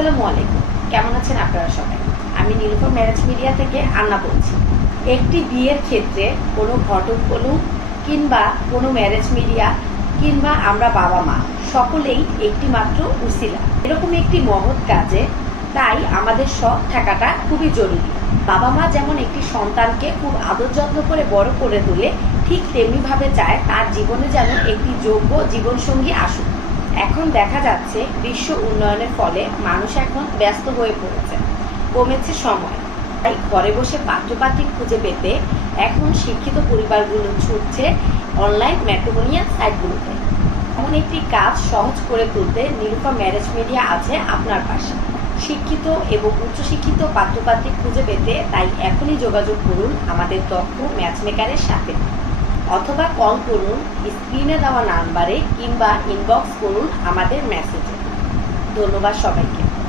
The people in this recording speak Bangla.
আসসালামু আলাইকুম। কেমন আছেন আপনারা সবাই? আমি নীলুফার ম্যারেজ মিডিয়া থেকে আন্না বলছি। একটি বিয়ের ক্ষেত্রে কোনো ঘটক বলুন কিংবা কোনো ম্যারেজ মিডিয়া কিংবা আমরা বাবা মা সকলেই একটি মাত্র উসিলা। এরকম একটি মহৎ কাজে তাই আমাদের সৎ থাকাটা খুবই জরুরি। বাবা মা যেমন একটি সন্তানকে খুব আদর যত্ন করে বড় করে তোলে, ঠিক তেমনিভাবে চায় তার জীবনে যেন একটি যোগ্য জীবনসঙ্গী আসুক। এখন দেখা যাচ্ছে বিশ্ব উন্নয়নের ফলে মানুষ এখন ব্যস্ত হয়ে পড়েছে, কমেছে সময়। তাই ঘরে বসে পাত্রপাত্রী খুঁজে পেতে এখন শিক্ষিত পরিবারগুলো ছুটছে অনলাইন ম্যাট্রিমোনিয়াল সাইটগুলোতে। এমন একটি কাজ সহজ করে তুলতে নীলুফা ম্যারেজ মিডিয়া আছে আপনার পাশে। শিক্ষিত এবং উচ্চশিক্ষিত পাত্রপাত্রী খুঁজে পেতে তাই এখনই যোগাযোগ করুন আমাদের দক্ষ ম্যাচমেকারের সাথে, অথবা কল করুন স্ক্রিনে দেওয়া নাম্বারে কিংবা ইনবক্স করুন আমাদের মেসেজে। ধন্যবাদ সবাইকে।